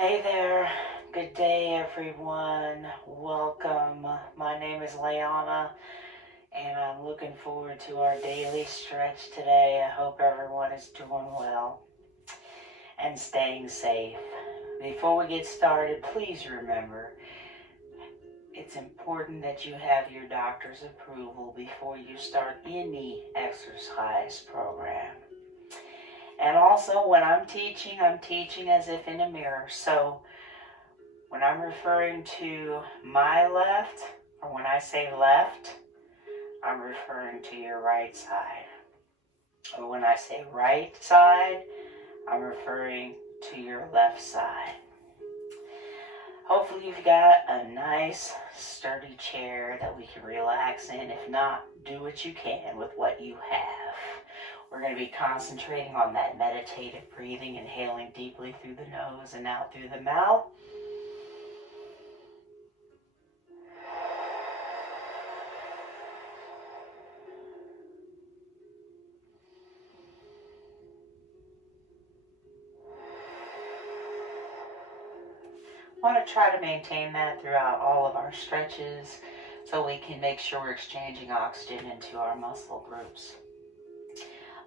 Hey there, good day everyone. Welcome. My name is Leanna and I'm looking forward to our daily stretch today. I hope everyone is doing well and staying safe. Before we get started, please remember it's important that you have your doctor's approval before you start any exercise program. And also, when I'm teaching as if in a mirror. So when I'm referring to my left, or when I say left, I'm referring to your right side. Or when I say right side, I'm referring to your left side. Hopefully you've got a nice, sturdy chair that we can relax in. If not, do what you can with what you have. We're going to be concentrating on that meditative breathing, inhaling deeply through the nose and out through the mouth. Want to try to maintain that throughout all of our stretches so we can make sure we're exchanging oxygen into our muscle groups.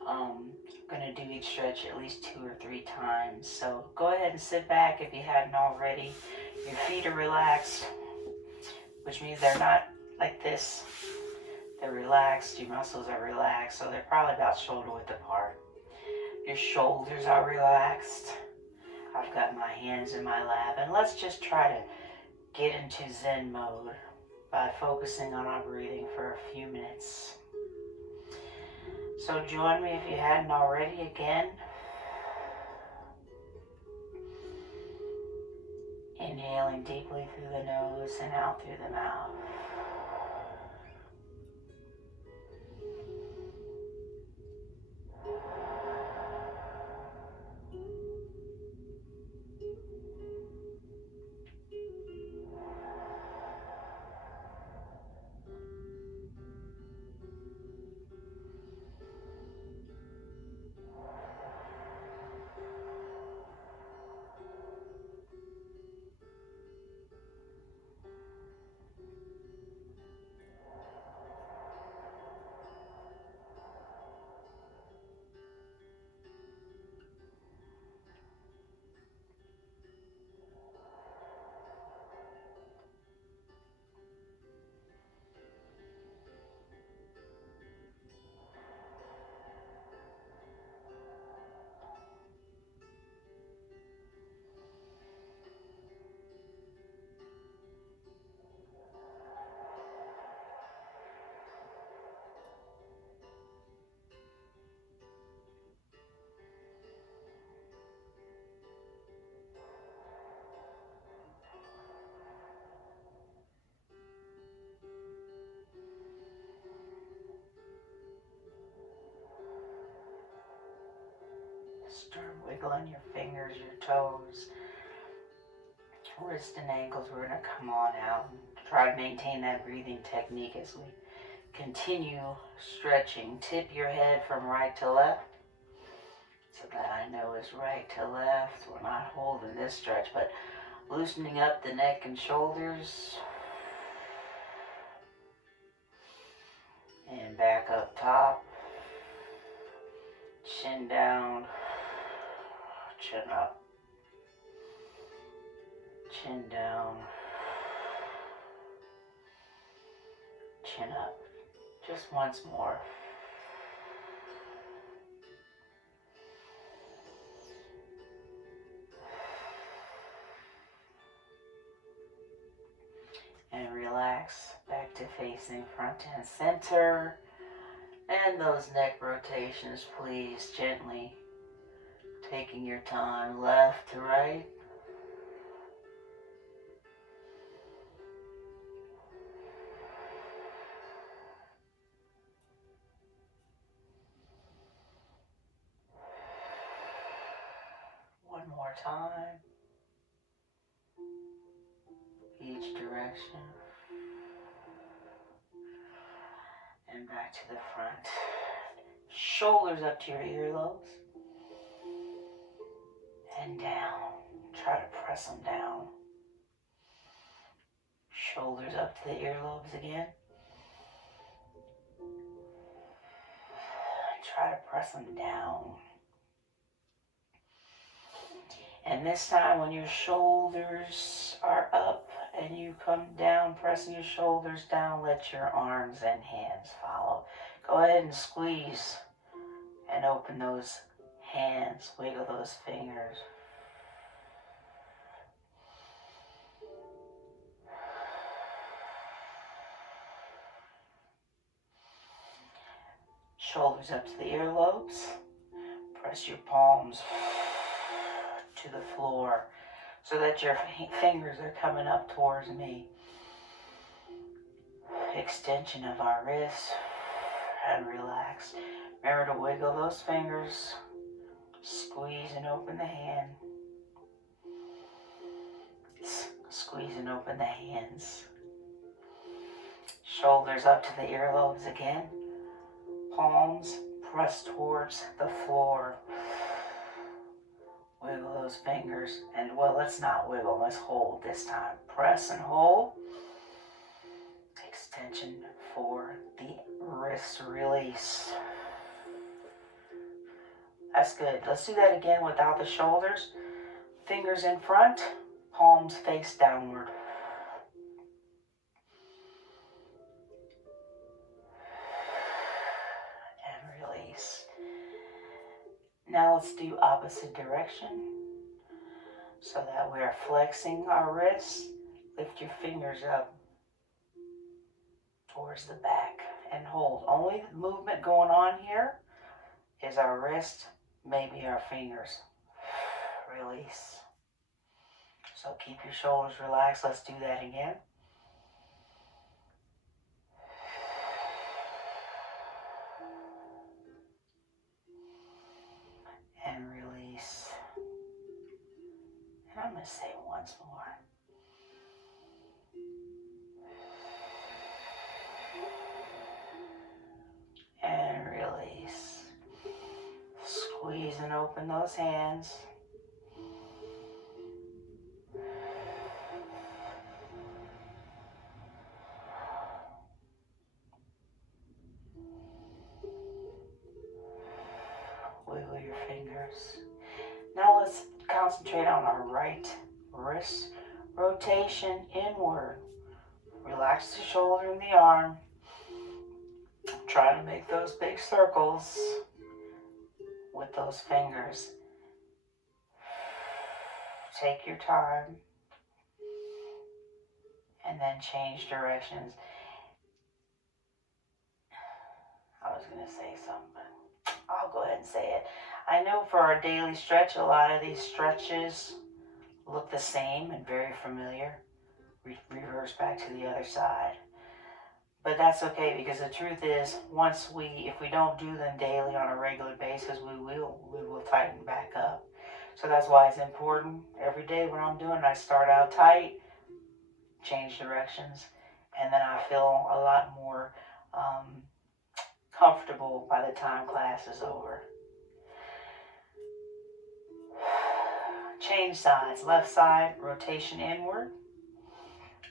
I'm going to do each stretch at least 2 or 3 times. So go ahead and sit back if you hadn't already. Your feet are relaxed, which means they're not like this. They're relaxed. Your muscles are relaxed. So they're probably about shoulder width apart. Your shoulders are relaxed. I've got my hands in my lap. And let's just try to get into Zen mode by focusing on our breathing for a few minutes. So join me if you hadn't already again. Inhaling deeply through the nose and out through the mouth. Start wiggling your fingers, your toes, wrists and ankles. We're going to come on out and try to maintain that breathing technique as we continue stretching. Tip your head from right to left so that I know it's right to left. We're not holding this stretch, but loosening up the neck and shoulders. And back up top. Chin down. Chin up. Chin down. Chin up. Just once more. And relax back to facing front and center. And those neck rotations, please, gently taking your time, left to right. One more time. Each direction. And back to the front. Shoulders up to your earlobes. And down. Try to press them down. Shoulders up to the earlobes again. Try to press them down. And this time when your shoulders are up and you come down, pressing your shoulders down, let your arms and hands follow. Go ahead and squeeze and open those hands, wiggle those fingers. Shoulders up to the earlobes. Press your palms to the floor so that your fingers are coming up towards me. Extension of our wrists and relax. Remember to wiggle those fingers. Squeeze and open the hand. Squeeze and open the hands. Shoulders up to the earlobes again. Palms press towards the floor. Wiggle those fingers. And well, let's not wiggle. Let's hold this time. Press and hold. Extension for the wrist release. That's good. Let's do that again without the shoulders. Fingers in front, palms face downward. And release. Now let's do opposite direction so that we are flexing our wrists. Lift your fingers up towards the back and hold. Only movement going on here is our wrist, maybe our fingers. Release. So keep your shoulders relaxed. Let's do that again. And release. And I'm going to say it once more. And release. Squeeze and open those hands. Wiggle your fingers. Now let's concentrate on our right wrist. Rotation inward. Relax the shoulder and the arm. Try to make those big circles with those fingers. Take your time. And then change directions. I was going to say something. I'll go ahead and say it. I know for our daily stretch, a lot of these stretches look the same and very familiar. Reverse back to the other side. But that's okay, because the truth is, if we don't do them daily on a regular basis, we will tighten back up. So that's why it's important. Every day when I'm doing it, I start out tight, change directions, and then I feel a lot more comfortable by the time class is over. Change sides. Left side, rotation inward.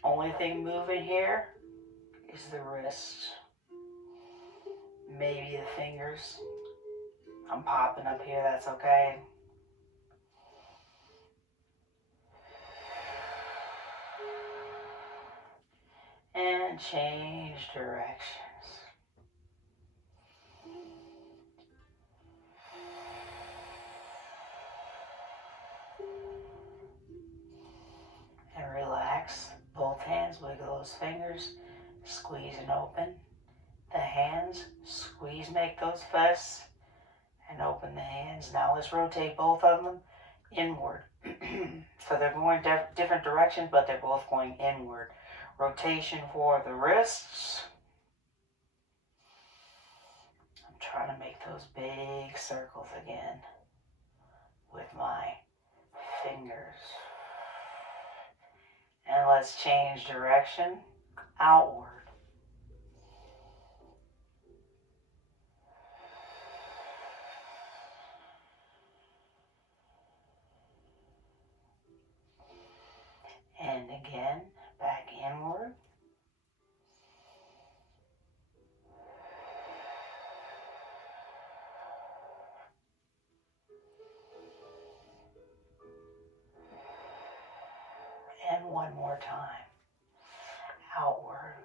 Only thing moving here is the wrist. Maybe the fingers. I'm popping up here, that's okay. And change directions. And relax. Both hands, wiggle those fingers. Squeeze and open. The hands, squeeze, make those fists. And open the hands. Now let's rotate both of them inward. So they're going different directions, but they're both going inward. Rotation for the wrists. I'm trying to make those big circles again with my fingers. And let's change direction outward. again, back inward. And one more time, outward.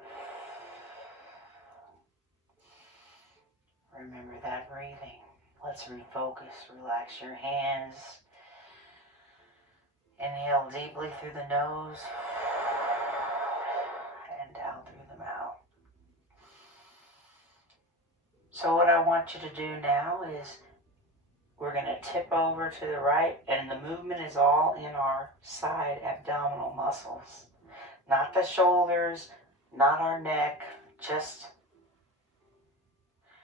Remember that breathing. Let's refocus. Relax your hands. Inhale deeply through the nose and down through the mouth. So what I want you to do now is we're going to tip over to the right, and the movement is all in our side abdominal muscles. Not the shoulders, not our neck, just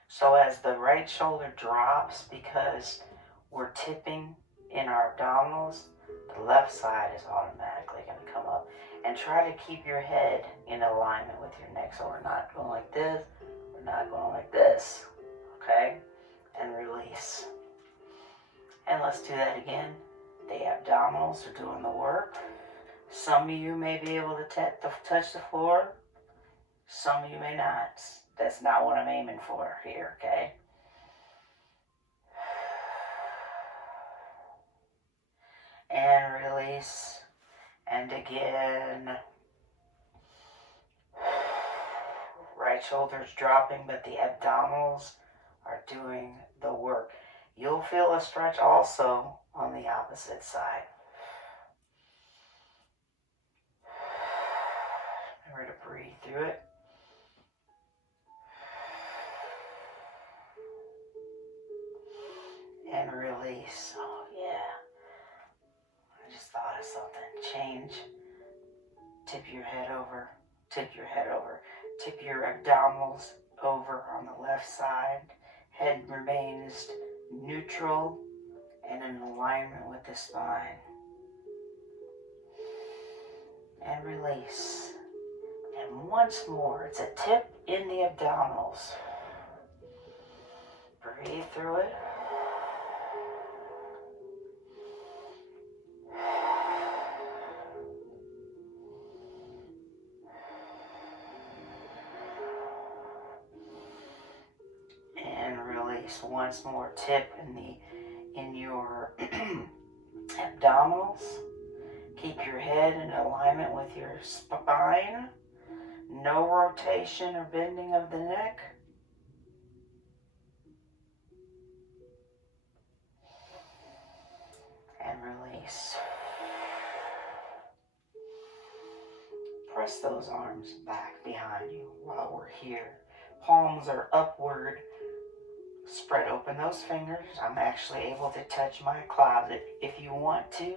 so as the right shoulder drops because we're tipping in our abdominals, the left side is automatically going to come up. And try to keep your head in alignment with your neck. So we're not going like this, we're not going like this. Okay? And release. And let's do that again. The abdominals are doing the work. Some of you may be able to touch the floor. Some of you may not. That's not what I'm aiming for here, okay? And release. And again. Right shoulder's dropping, but the abdominals are doing the work. You'll feel a stretch also on the opposite side. Remember to breathe through it. And release. Oh yeah. I just thought of something. Change. Tip your head over. Tip your head over. Tip your abdominals over on the left side. Head remains neutral and in alignment with the spine. And release. And once more, it's a tip in the abdominals. Breathe through it. And release. Once more, tip in your abdominals. Keep your head in alignment with your spine. No rotation or bending of the neck. And release. Press those arms back behind you while we're here. Palms are upward. Spread open those fingers. I'm actually able to touch my closet. If you want to,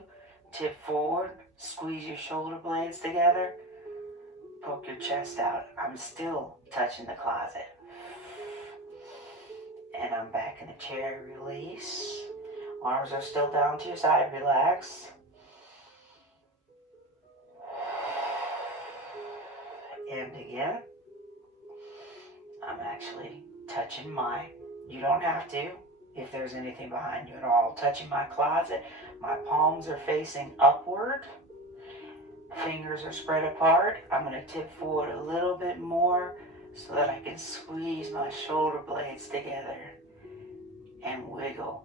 tip forward, squeeze your shoulder blades together, poke your chest out. I'm still touching the closet. And I'm back in the chair. Release. Arms are still down to your side. Relax. And again, I'm actually touching you don't have to if there's anything behind you at all. Touching my closet. My palms are facing upward. Fingers are spread apart. I'm going to tip forward a little bit more so that I can squeeze my shoulder blades together and wiggle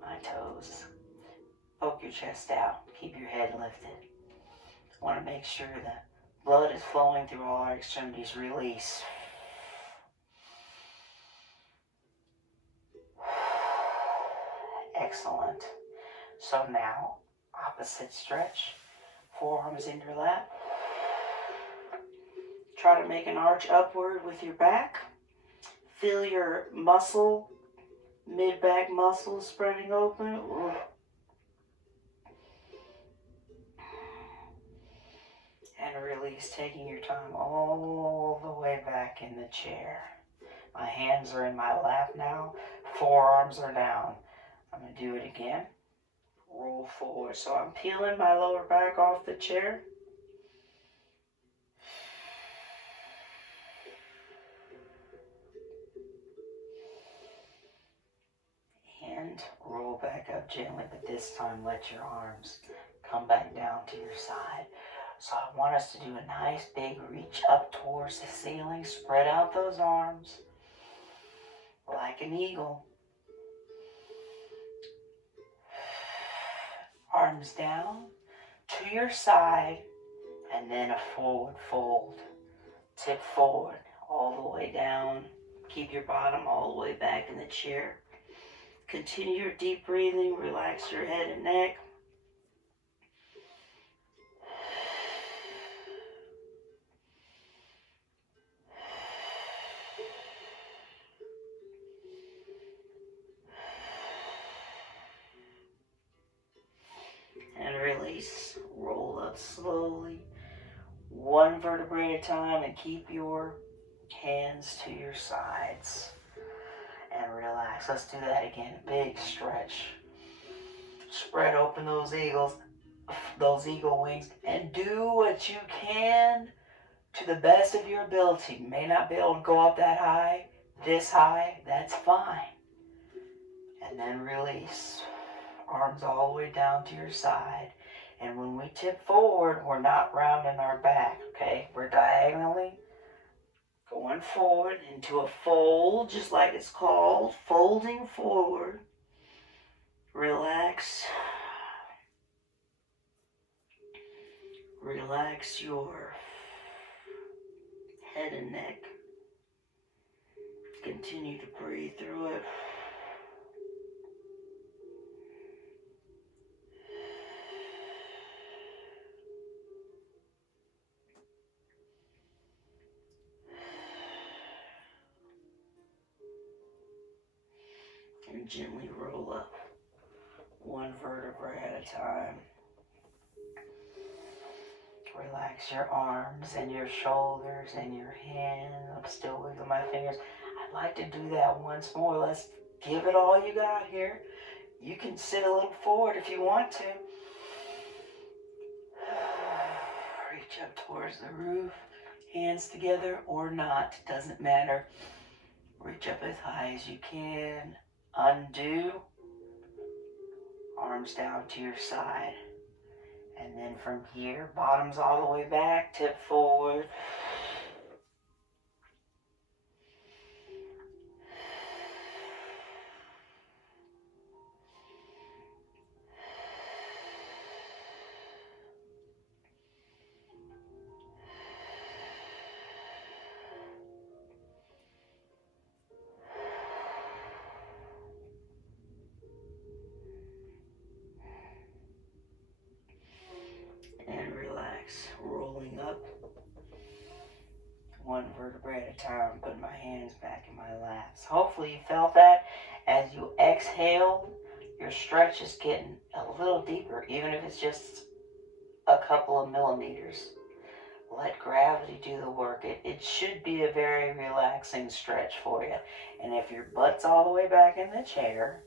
my toes. Poke your chest out. Keep your head lifted. Want to make sure the blood is flowing through all our extremities. Release. Excellent. So now, opposite stretch. Forearms in your lap. Try to make an arch upward with your back. Feel your mid-back muscles spreading open. Ooh. And release, taking your time all the way back in the chair. My hands are in my lap now. Forearms are down. I'm going to do it again. Roll forward. So I'm peeling my lower back off the chair. And roll back up gently, but this time let your arms come back down to your side. So I want us to do a nice big reach up towards the ceiling. Spread out those arms like an eagle. Arms down to your side, and then a forward fold. Tip forward all the way down. Keep your bottom all the way back in the chair. Continue your deep breathing. Relax your head and neck. And release. Roll up slowly. One vertebrae at a time, and keep your hands to your sides. And relax. Let's do that again. Big stretch. Spread open those eagle wings, and do what you can to the best of your ability. You may not be able to go up that high, this high, that's fine. And then release. Arms all the way down to your side. And when we tip forward, we're not rounding our back, okay? We're diagonally going forward into a fold, just like it's called, folding forward. Relax. Relax your head and neck. Continue to breathe through it. And gently roll up one vertebrae at a time. Relax your arms and your shoulders and your hands. I'm still wiggling my fingers. I'd like to do that once more. Let's give it all you got here. You can sit a little forward if you want to. Reach up towards the roof. Hands together or not, doesn't matter. Reach up as high as you can. Undo. Arms down to your side. And then from here, bottoms all the way back, tip forward. And relax, rolling up one vertebrae at a time, putting my hands back in my laps. Hopefully you felt that. As you exhale, your stretch is getting a little deeper, even if it's just a couple of millimeters. Let gravity do the work. It should be a very relaxing stretch for you. And if your butt's all the way back in the chair,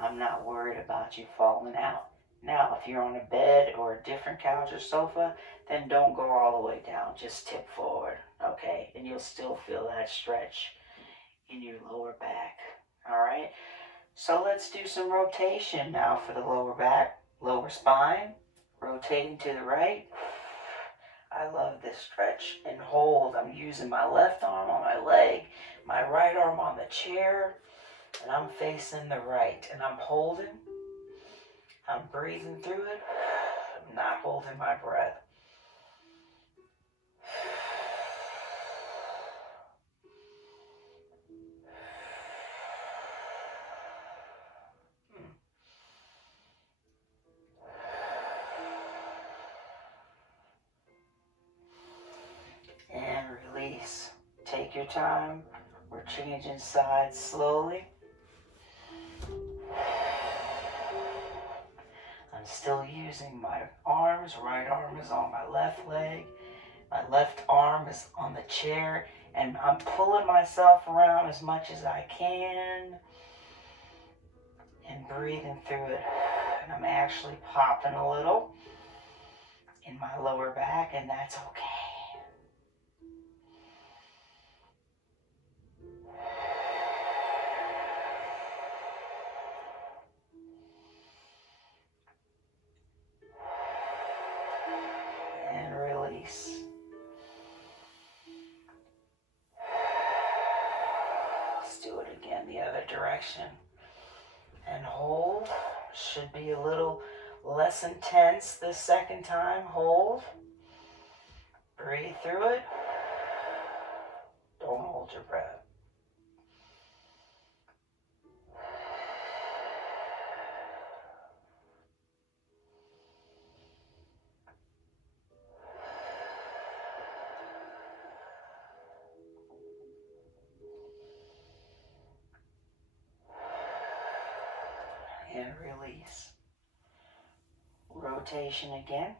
I'm not worried about you falling out. Now, if you're on a bed or a different couch or sofa, then don't go all the way down. Just tip forward, okay? And you'll still feel that stretch in your lower back, all right? So let's do some rotation now for the lower back, lower spine, rotating to the right. I love this stretch and hold. I'm using my left arm on my leg, my right arm on the chair, and I'm facing the right, and I'm holding. I'm breathing through it. I'm not holding my breath. And release. Take your time. We're changing sides slowly. I'm still using my arms. Right arm is on my left leg. My left arm is on the chair. And I'm pulling myself around as much as I can. And breathing through it. And I'm actually popping a little in my lower back, and that's okay. And do it again the other direction. And hold. Should be a little less intense this second time. Hold. Breathe through it. Don't hold your breath. And release. Rotation again.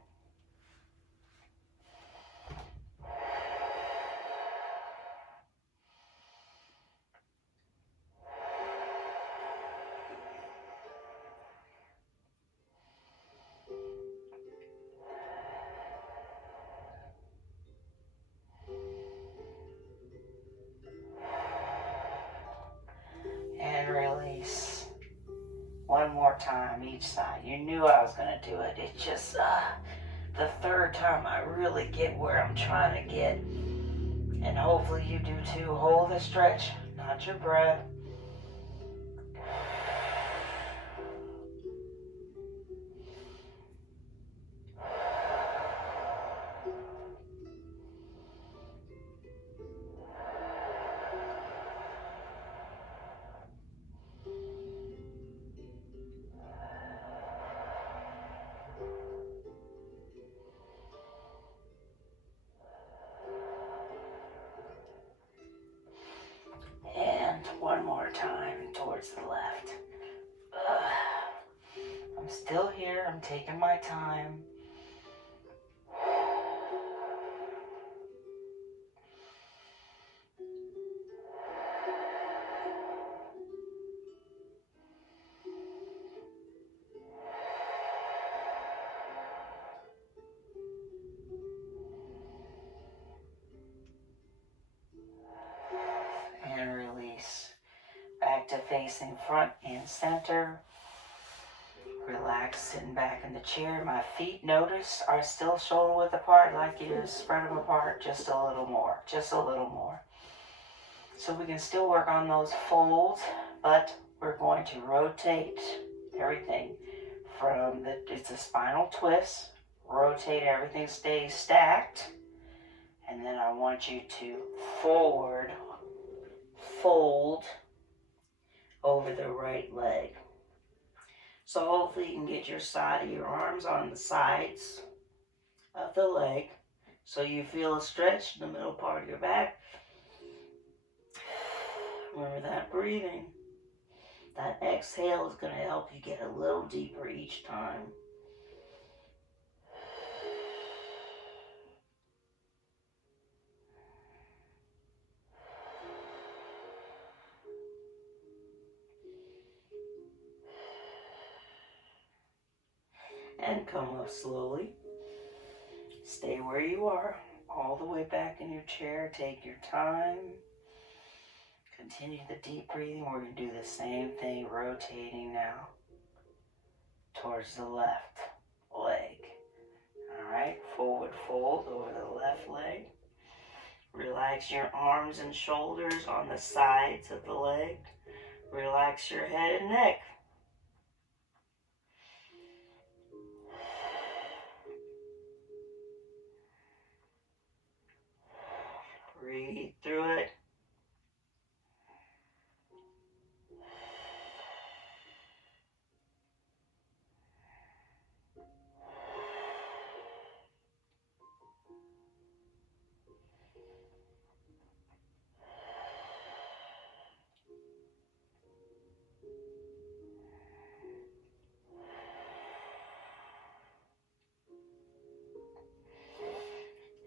And release. One more time each side. You knew I was going to do it. It's just the third time I really get where I'm trying to get. And hopefully you do too. Hold the stretch, not your breath. And one more time towards the left. I'm still here. I'm taking my time. And release. Back to facing front and center. Relax, sitting back in the chair. My feet, notice, are still shoulder width apart. I'd like you to spread them apart just a little more. Just a little more. So we can still work on those folds, but we're going to rotate everything from it's a spinal twist. Rotate, everything stays stacked. And then I want you to forward fold over the right leg. So hopefully you can get your side of your arms on the sides of the leg so you feel a stretch in the middle part of your back. Remember that breathing. That exhale is going to help you get a little deeper each time. And come up slowly. Stay where you are, all the way back in your chair. Take your time. Continue the deep breathing. We're going to do the same thing, rotating now towards the left leg. All right, forward fold over the left leg. Relax your arms and shoulders on the sides of the leg. Relax your head and neck. Breathe through it.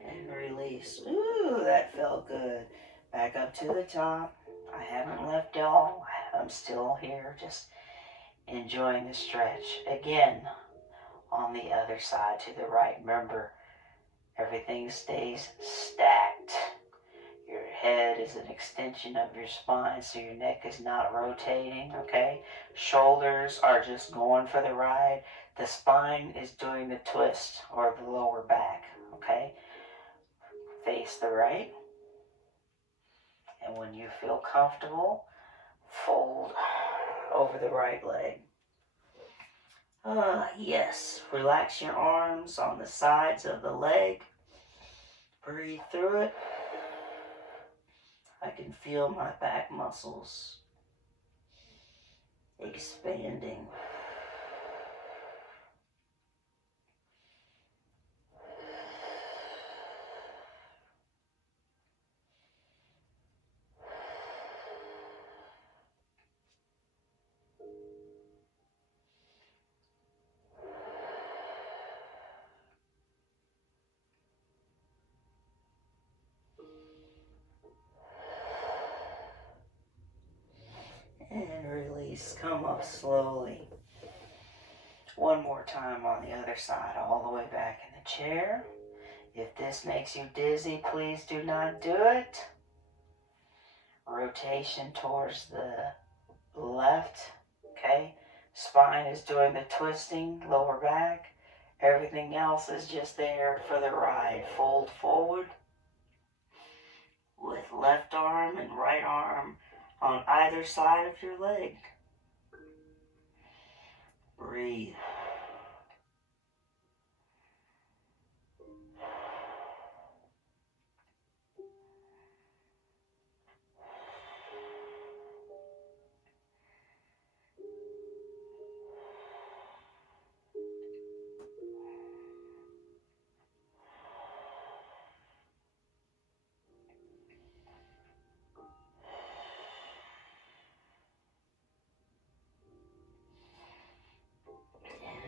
And release. Ooh, that felt good. Back up to the top. I haven't left y'all. I'm still here, just enjoying the stretch. Again, on the other side to the right. Remember, everything stays stacked. Your head is an extension of your spine, so your neck is not rotating, okay? Shoulders are just going for the ride. The spine is doing the twist or the lower back, okay? Face the right. And when you feel comfortable, fold over the right leg. Yes, relax your arms on the sides of the leg. Breathe through it. I can feel my back muscles expanding. And release. Come up slowly. One more time on the other side, all the way back in the chair. If this makes you dizzy, please do not do it. Rotation towards the left, okay? Spine is doing the twisting, lower back. Everything else is just there for the ride. Fold forward with left arm and right arm on either side of your leg. Breathe.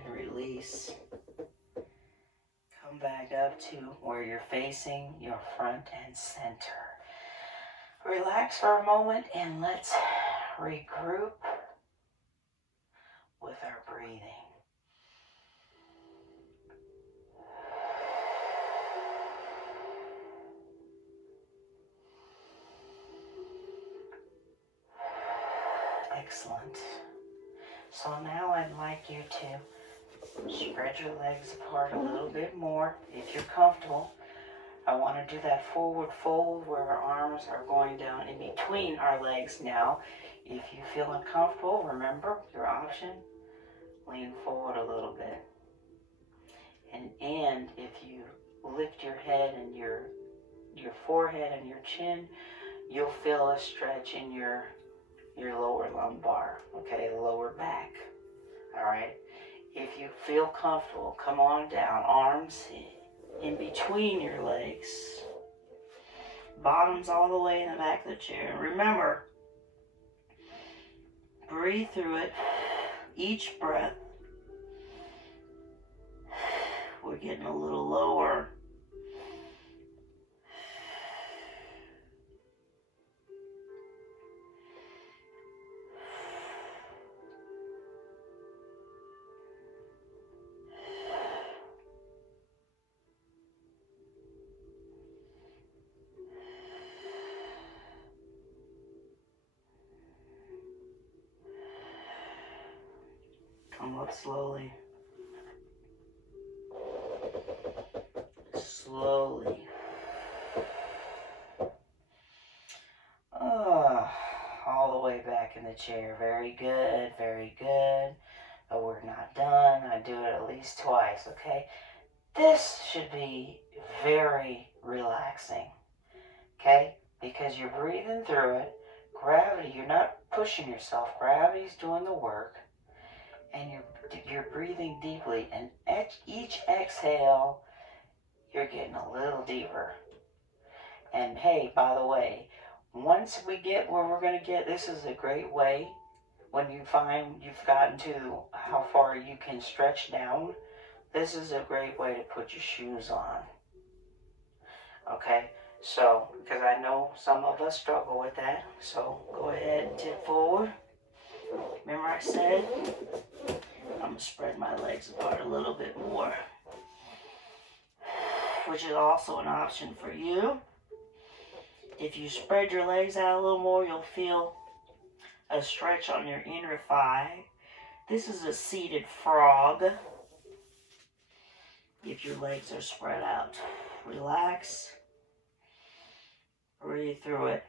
And release. Come back up to where you're facing your front and center. Relax for a moment and let's regroup with our breathing. Excellent. So now I'd like you to spread your legs apart a little bit more if you're comfortable. I want to do that forward fold where our arms are going down in between our legs now. If you feel uncomfortable, remember your option, lean forward a little bit. And if you lift your head and your forehead and your chin, you'll feel a stretch in your lower lumbar, okay, the lower back, all right? If you feel comfortable, come on down, arms in between your legs, bottoms all the way in the back of the chair. And remember, breathe through it, each breath. We're getting a little lower. Come up slowly. Slowly. All the way back in the chair. Very good, very good. But we're not done. I do it at least twice, okay? This should be very relaxing, okay? Because you're breathing through it. Gravity, you're not pushing yourself. Gravity's doing the work. And you're breathing deeply. And each exhale, you're getting a little deeper. And hey, by the way, once we get where we're going to get, this is a great way when you find you've gotten to how far you can stretch down. This is a great way to put your shoes on. Okay, so, because I know some of us struggle with that. So go ahead and tip forward. Remember I said, I'm going to spread my legs apart a little bit more, which is also an option for you. If you spread your legs out a little more, you'll feel a stretch on your inner thigh. This is a seated frog. If your legs are spread out, relax. Breathe through it.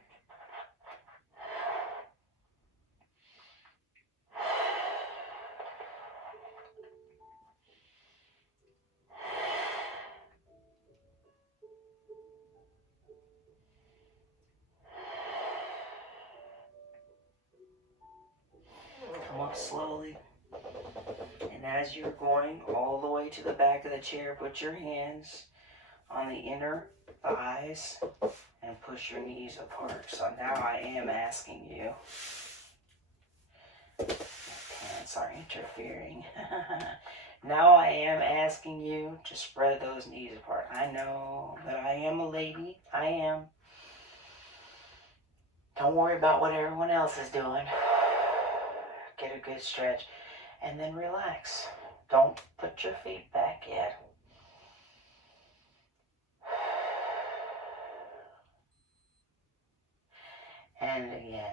walk slowly. And as you're going all the way to the back of the chair, put your hands on the inner thighs and push your knees apart. So now I am asking you. Pants are interfering. Now I am asking you to spread those knees apart. I know that I am a lady. I am. Don't worry about what everyone else is doing. Get a good stretch and then relax. Don't put your feet back yet. And again.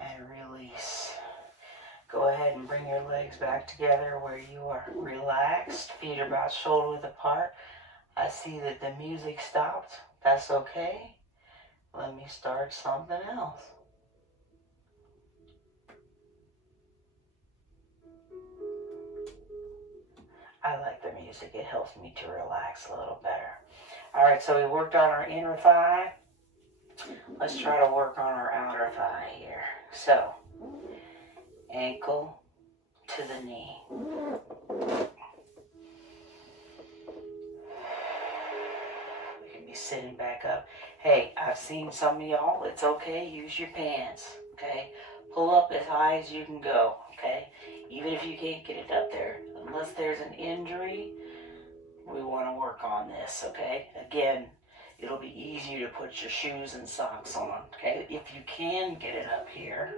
And release. Go ahead and bring your legs back together where you are relaxed. Feet are about shoulder width apart. I see that the music stopped. That's okay. Let me start something else. I like the music. It helps me to relax a little better. All right, so we worked on our inner thigh. Let's try to work on our outer thigh here. So, ankle to the knee. We can be sitting back up. Hey, I've seen some of y'all. It's okay. Use your pants. Okay? Pull up as high as you can go. Okay? Even if you can't get it up there. Unless there's an injury, we want to work on this. Okay? Again, it'll be easier to put your shoes and socks on. Okay? If you can get it up here,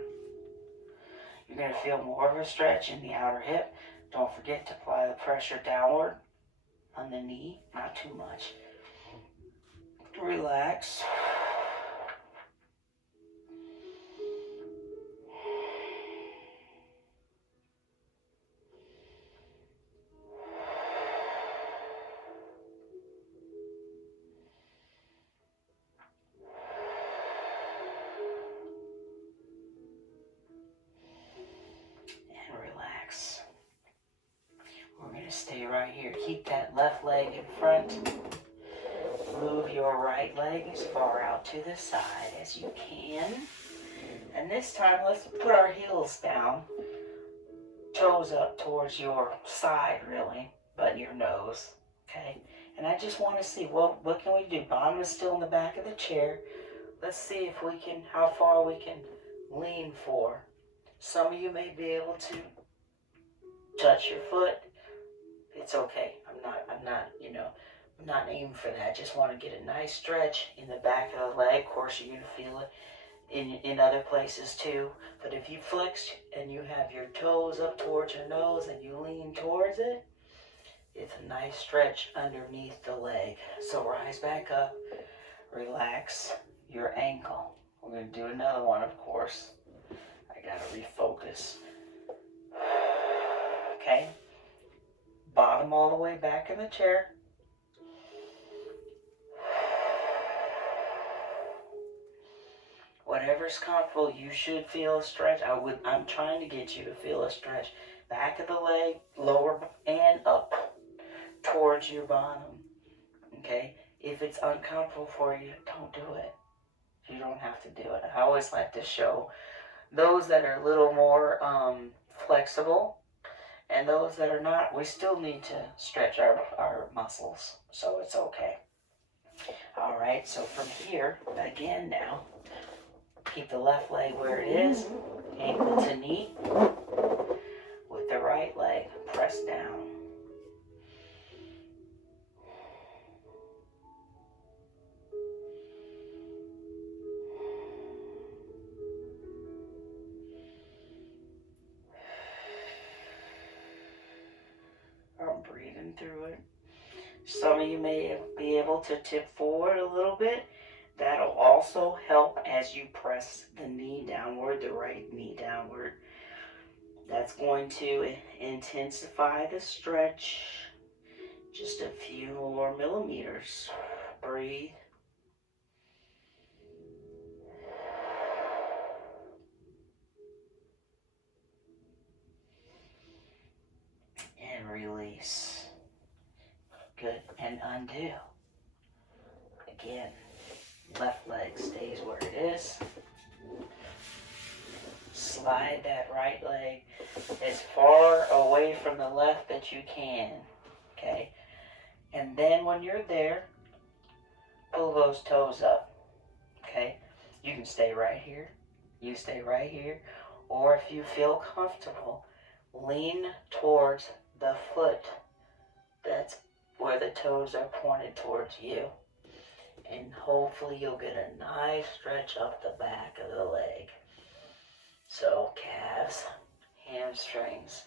you're going to feel more of a stretch in the outer hip. Don't forget to apply the pressure downward on the knee. Not too much. Relax. And relax. We're going to stay right here. Keep that left leg in front. Move your right leg as far out to the side as you can. And this time, let's put our heels down. Toes up towards your side, really, but your nose. Okay? And I just want to see, what can we do? Bottom is still in the back of the chair. Let's see if we can, how far we can lean for. Some of you may be able to touch your foot. It's okay. I'm not aiming for that. Just want to get a nice stretch in the back of the leg. Of course, you're going to feel it in other places too. But if you flex and you have your toes up towards your nose and you lean towards it, it's a nice stretch underneath the leg. So rise back up, relax your ankle. We're going to do another one, of course. I got to refocus. Okay? Bottom all the way back in the chair. Whatever's comfortable, you should feel a stretch. I'm trying to get you to feel a stretch. Back of the leg, lower and up towards your bottom. Okay? If it's uncomfortable for you, don't do it. You don't have to do it. I always like to show those that are a little more flexible and those that are not. We still need to stretch our muscles, so it's okay. All right, so from here, again now, keep the left leg where it is, ankle to knee, with the right leg, press down. I'm breathing through it. Some of you may be able to tip forward a little bit. That'll also help as you press the knee downward, the right knee downward. That's going to intensify the stretch just a few more millimeters. Breathe. undo. Again, left leg stays where it is. Slide that right leg as far away from the left that you can, okay? And then when you're there, pull those toes up, okay? You can stay right here, you stay right here, or if you feel comfortable, lean towards the foot. That's where the toes are pointed towards you. And hopefully you'll get a nice stretch up the back of the leg. So calves, hamstrings,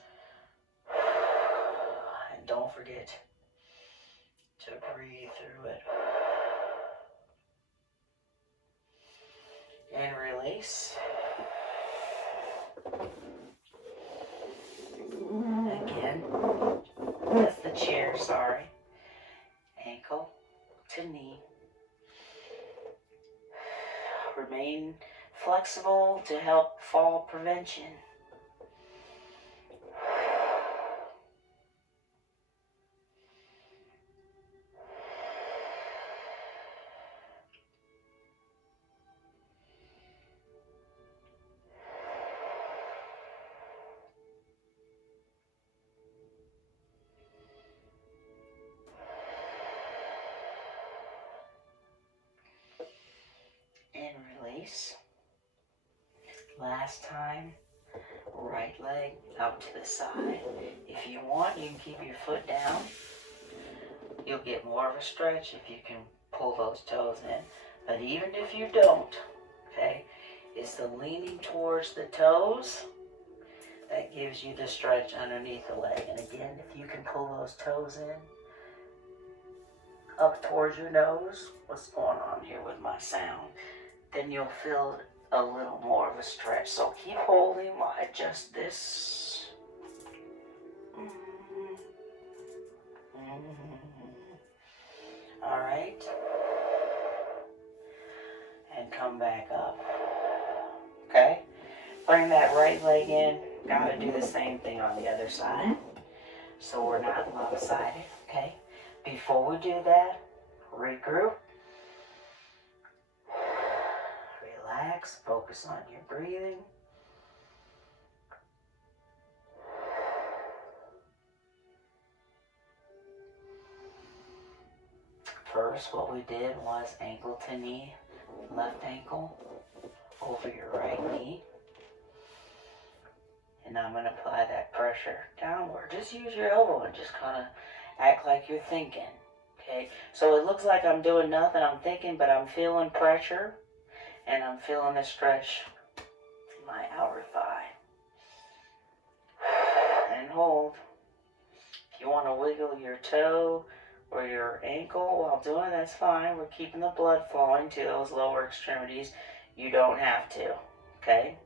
and don't forget to breathe through it. And release. Again, that's the chair, sorry. Ankle to knee. Remain flexible to help fall prevention. And release. Last time, right leg out to the side. If you want, you can keep your foot down. You'll get more of a stretch if you can pull those toes in. But even if you don't, okay, it's the leaning towards the toes that gives you the stretch underneath the leg. And again, if you can pull those toes in up towards your nose, what's going on here with my sound, then you'll feel a little more of a stretch. So keep holding while I adjust this. All right. And come back up. Okay? Bring that right leg in. Gotta do the same thing on the other side, so we're not lopsided. Okay? Before we do that, regroup. Relax, focus on your breathing. First, what we did was ankle to knee, left ankle over your right knee. And I'm going to apply that pressure downward. Just use your elbow and just kind of act like you're thinking. Okay? So it looks like I'm doing nothing, I'm thinking, but I'm feeling pressure. And I'm feeling a stretch in my outer thigh. And hold. If you want to wiggle your toe or your ankle while doing it, that's fine. We're keeping the blood flowing to those lower extremities. You don't have to. Okay?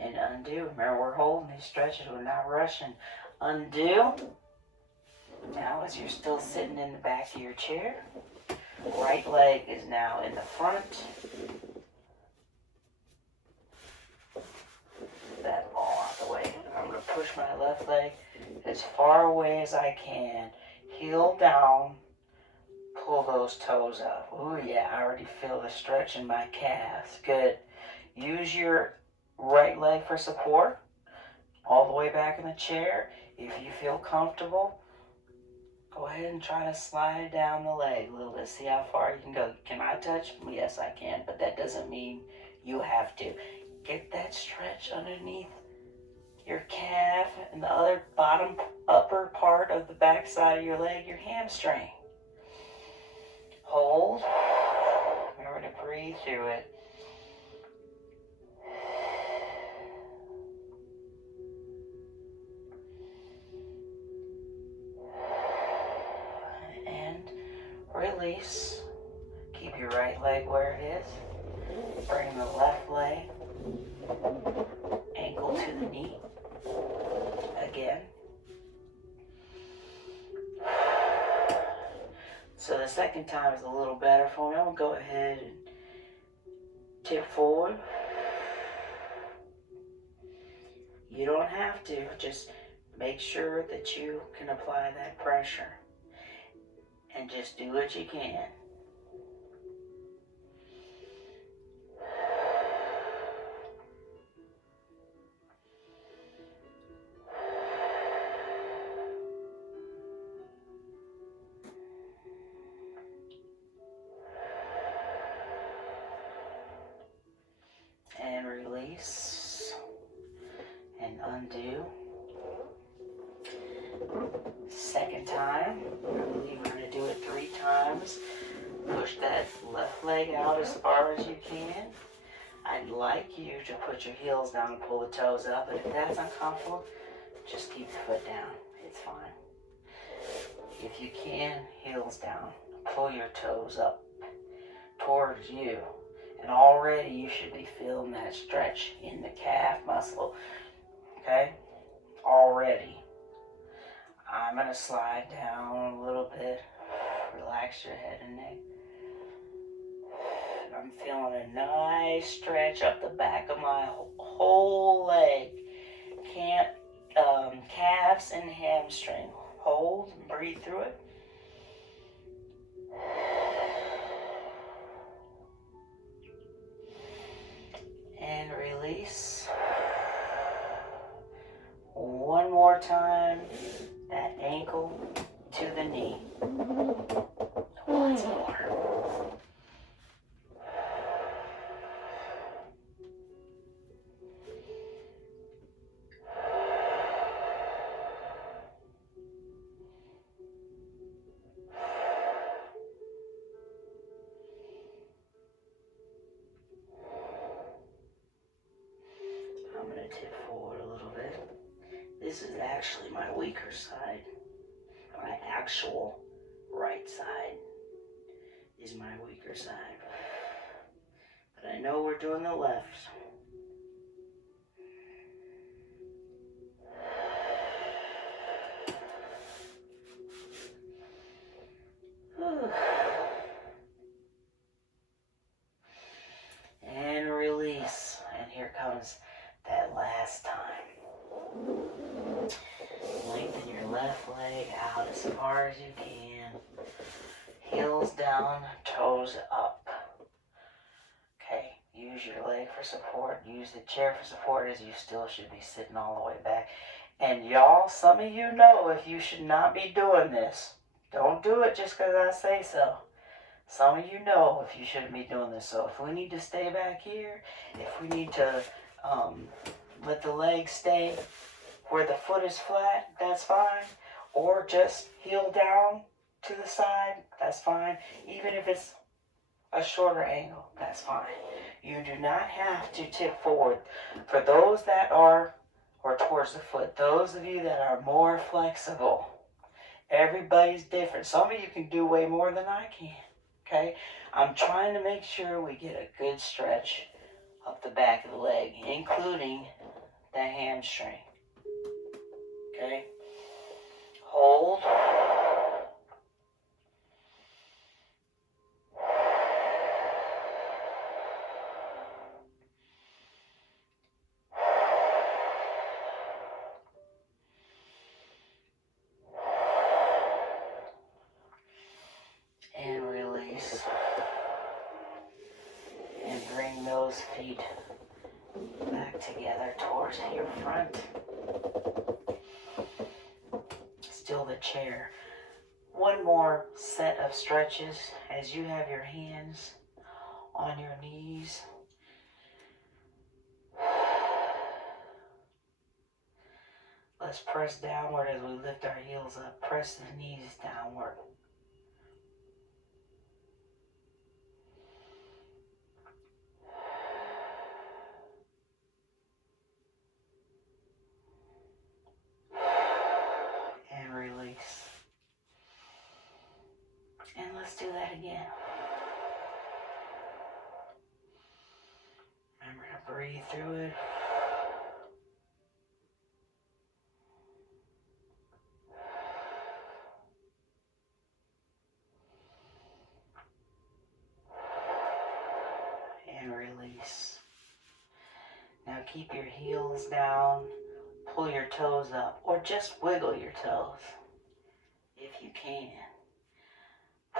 And undo. Remember, we're holding these stretches. We're not rushing. Undo. Now, as you're still sitting in the back of your chair, right leg is now in the front. That ball out the way. I'm going to push my left leg as far away as I can. Heel down. Pull those toes up. Oh yeah, I already feel the stretch in my calves. Good. Use your right leg for support, all the way back in the chair. If you feel comfortable, go ahead and try to slide down the leg a little bit. See how far you can go. Can I touch? Yes, I can, but that doesn't mean you have to. Get that stretch underneath your calf and the other bottom upper part of the back side of your leg, your hamstring. Hold. Remember to breathe through it. Release. Keep your right leg where it is. Bring the left leg, ankle to the knee. Again. So the second time is a little better for me. I'm going to go ahead and tip forward. You don't have to, just make sure that you can apply that pressure. And just do what you can. And release. And undo. Second time. I believe we're going to do it 3 times. Push that left leg out as far as you can. I'd like you to put your heels down and pull the toes up, but if that's uncomfortable, just keep the foot down. It's fine. If you can, heels down. Pull your toes up towards you. And already you should be feeling that stretch in the calf muscle. Okay? Already. I'm going to slide down a little bit. Relax your head and neck. I'm feeling a nice stretch up the back of my whole leg. Calves and hamstring. Hold and breathe through it. And release. One more time. That ankle to the knee. Once more. I'm going to tip forward a little bit. This is actually my weaker side. My actual right side is my weaker side. But I know we're doing the left. And release. And here comes that last time. Lengthen your left leg out as far as you can. Heels down, toes up. Okay, use your leg for support. Use the chair for support, as you still should be sitting all the way back. And y'all, some of you know if you should not be doing this. Don't do it just because I say so. Some of you know if you shouldn't be doing this. So if we need to stay back here, if we need to let the leg stay where the foot is flat, that's fine. Or just heel down to the side, that's fine. Even if it's a shorter angle, that's fine. You do not have to tip forward. For those that are, or towards the foot, those of you that are more flexible, everybody's different. Some of you can do way more than I can. Okay? I'm trying to make sure we get a good stretch up the back of the leg, including the hamstring. Okay? Hold. And release. And bring those feet back together towards your front. Still the chair. One more set of stretches as you have your hands on your knees. Let's press downward as we lift our heels up. Press the knees downward. And release. And let's do that again. Remember to breathe through it. keep your heels down, pull your toes up, or just wiggle your toes if you can.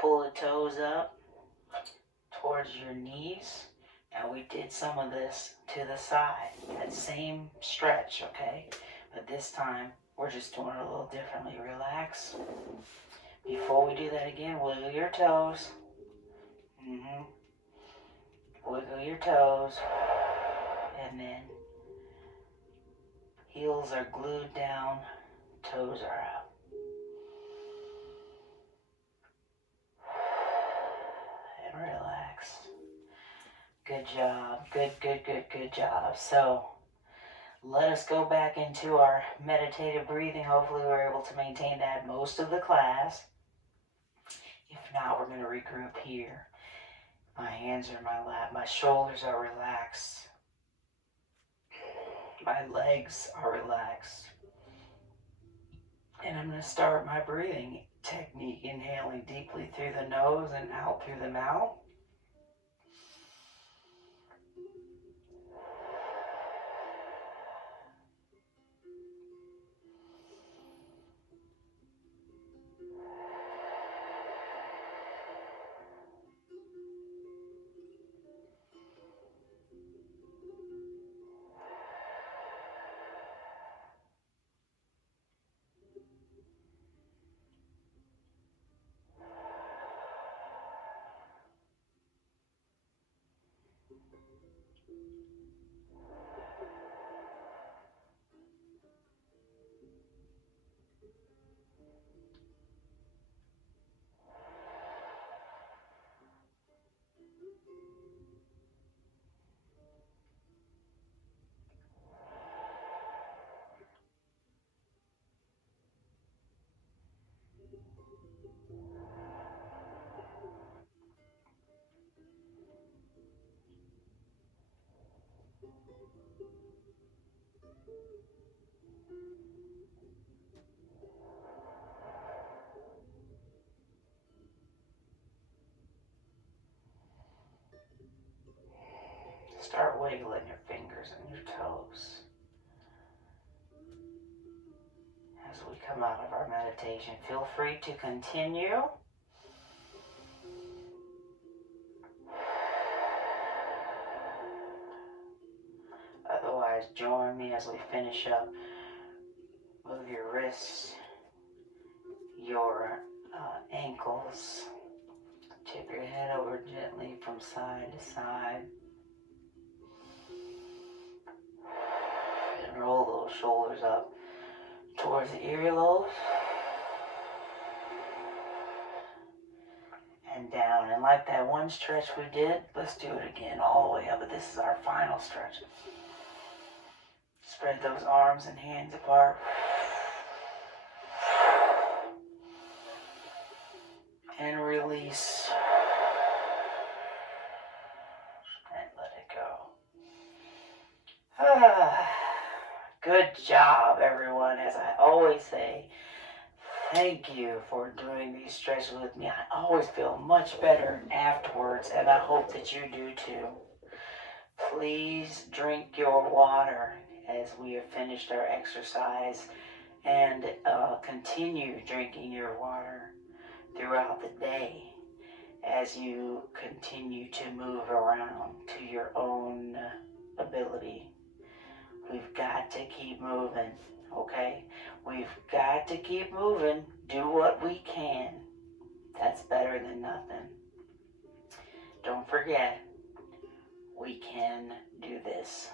Pull the toes up towards your knees. Now we did some of this to the side, that same stretch, okay? But this time, we're just doing it a little differently. Relax. Before we do that again, wiggle your toes. Wiggle your toes. And then heels are glued down, toes are up. And relax. Good job. Good job. So, let us go back into our meditative breathing. Hopefully we're able to maintain that most of the class. If not, we're going to regroup here. My hands are in my lap. My shoulders are relaxed. My legs are relaxed. And I'm going to start my breathing technique, inhaling deeply through the nose and out through the mouth. Start wiggling your fingers and your toes as we come out of our meditation. Feel free to continue. Otherwise, join me as we finish up. Move your wrists, your ankles. Tip your head over gently from side to side. And roll those shoulders up towards the earlobes. And down. And like that one stretch we did, let's do it again all the way up. But this is our final stretch. Spread those arms and hands apart. And release. And let it go. Good job, everyone. As I always say, thank you for doing these stretches with me. I always feel much better afterwards, and I hope that you do too. Please drink your water as we have finished our exercise, and continue drinking your water throughout the day as you continue to move around to your own ability. We've got to keep moving, okay? We've got to keep moving. Do what we can. That's better than nothing. Don't forget, we can do this.